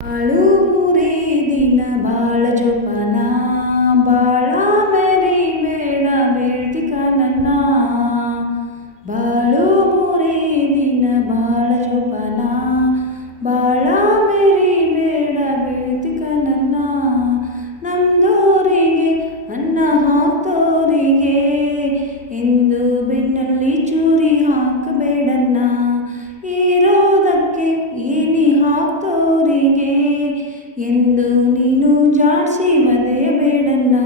ಬಾಳು ಮೂರೇ ದಿನ ಬಾಳ ಜೋಪಾನ ಬಾಳ ಮೇರಿ ಬೇಡ ಬೇಡ್ತಿಕ ನನ್ನ ಬಾಳು ಮೂರೇ ದಿನ ಬಾಳ ಜೋಪಾನ ಬಾಳ ಮೇರಿ ಬೇಡ ಬೇಡ್ತಿಕ ನನ್ನ ನಮ್ದೋರಿಗೆ ಅನ್ನ ಹಾಕ್ತೋರಿಗೆ ಎಂದು ಬೆನ್ನಲ್ಲಿ ಚೂರಿ ಹಾಕಬೇಡನ್ನ ಇರೋದಕ್ಕೆ ಏನಿ ಹಾಕ್ತೋರಿಗೆ ಎಂದು ನೀನು ಜಾಡ್ಸಿ ಒದೆಯಬೇಡನ್ನ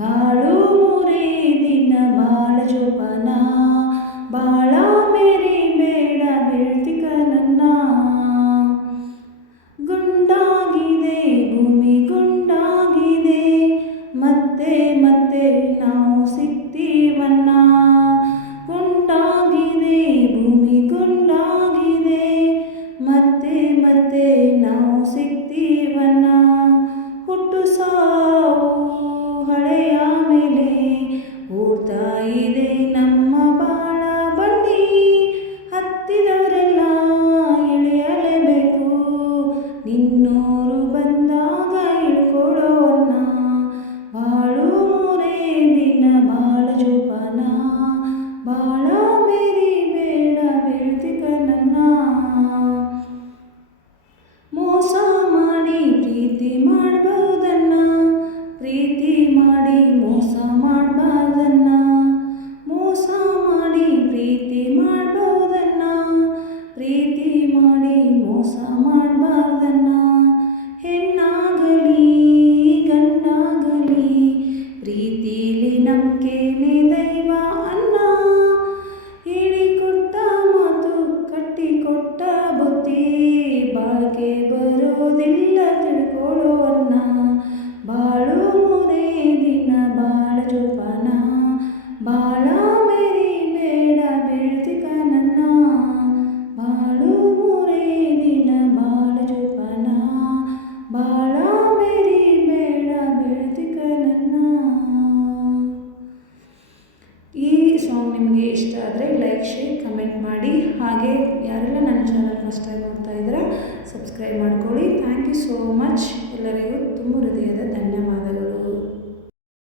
ಬಾಳು ಮೂರೇ ದಿನ ಬಾಳ ಜೋಪಾನ ಬಾಳ ಮೇರಿ ಬೇಡ ಬೇಡ್ತಿಕ ನನ್ನ ಗುಂಡಾಗಿದೆ ಭೂಮಿ ಗುಂಡಾಗಿದೆ ಮತ್ತೆ ಮತ್ತೆ ನಾವು ಸಿಗ್ತೀವನ್ನ ಗುಂಡಾಗಿದೆ ಭೂಮಿ ಗುಂಡಾಗಿದೆ ಮತ್ತೆ ಮತ್ತೆ ನಾವು ಸಿಗ್ತೀವನ್ನ ಹುಟ್ಟು ಸಾವು ಹಳೆಯ ಮೇಲೆ ಓಡ್ತಾ ಇದೆ ನಮ್ಮ ಬಾಳ ಬಂಡಿ ಹತ್ತಿದವರೆಲ್ಲ ಇಳಿಯಲೇಬೇಕು ನಿನ್ನೋರು ಬಂದಾಗ ಇಳ್ಕೊಳ್ಳೋಣ ಬಾಳು ಮೂರೇ ದಿನ ಬಾಳ ಜೋಪಾನ ಬಾಳ ಮೇರಿ ಬೇಡ ಬೇಡ್ತಿಕ ನನ್ನ ಮೋಸ ಮಾಡಿ ಪ್ರೀತಿ ಮಾಡಬಹುದನ್ನ ಪ್ರೀತಿ ಮಾಡಿ ಮೋಸ ಮಾಡಬಾರ್ದನ್ನ ಮೋಸ ಮಾಡಿ ಪ್ರೀತಿ ಮಾಡಬಹುದನ್ನ ಪ್ರೀತಿ ಮಾಡಿ ಮೋಸ ಮಾಡಬಾರ್ದನ್ನ ಹೆಣ್ಣಾಗಲಿ ಗಂಡಾಗಲಿ ಪ್ರೀತಿಲಿ ನಂಬಿಕೆನೇ ದೈವ ಅನ್ನ ಹೇಳಿಕೊಟ್ಟ ಮಾತು ಕಟ್ಟಿಕೊಟ್ಟ ಬುದ್ಧಿ ಬಾಳ್ಕೆ ಬರೋದಿಲ್ಲ ತಿಳ್ಕೊಳ್ಳೋವನ್ನ ಬಾಳು ಮೂರೇ ದಿನ ಬಾಳ ಜೋಪಾನ ಬಾಳ ಮೇರಿ ಬೇಡ ಬೇಡ್ತಿಕ ನನ್ನ ಬಾಳು ಮೂರೇ ದಿನ ಬಾಳ ಜೋಪಾನ ಬಾಳ ಮೇರಿ ಬೇಡ ಬೇಡ್ತಿಕ ನನ್ನ. ಈ ಸಾಂಗ್ ನಿಮಗೆ ಇಷ್ಟ ಆದರೆ ಲೈಕ್ ಶೇರ್ ಕಮೆಂಟ್ ಮಾಡಿ. ಹಾಗೆ ಯಾರೆಲ್ಲ ನನ್ನ ಚಾನಲ್ ಫಸ್ಟ್ ಟೈಮ್ ನೋಡ್ತಾ ಇದ್ದೀರಾ ಸಬ್ಸ್ಕ್ರೈಬ್ ಮಾಡ್ಕೊಳ್ಳಿ. Thank you so much. ಎಲ್ಲರಿಗೂ ತುಂಬ ಹೃದಯದ ಧನ್ಯವಾದ.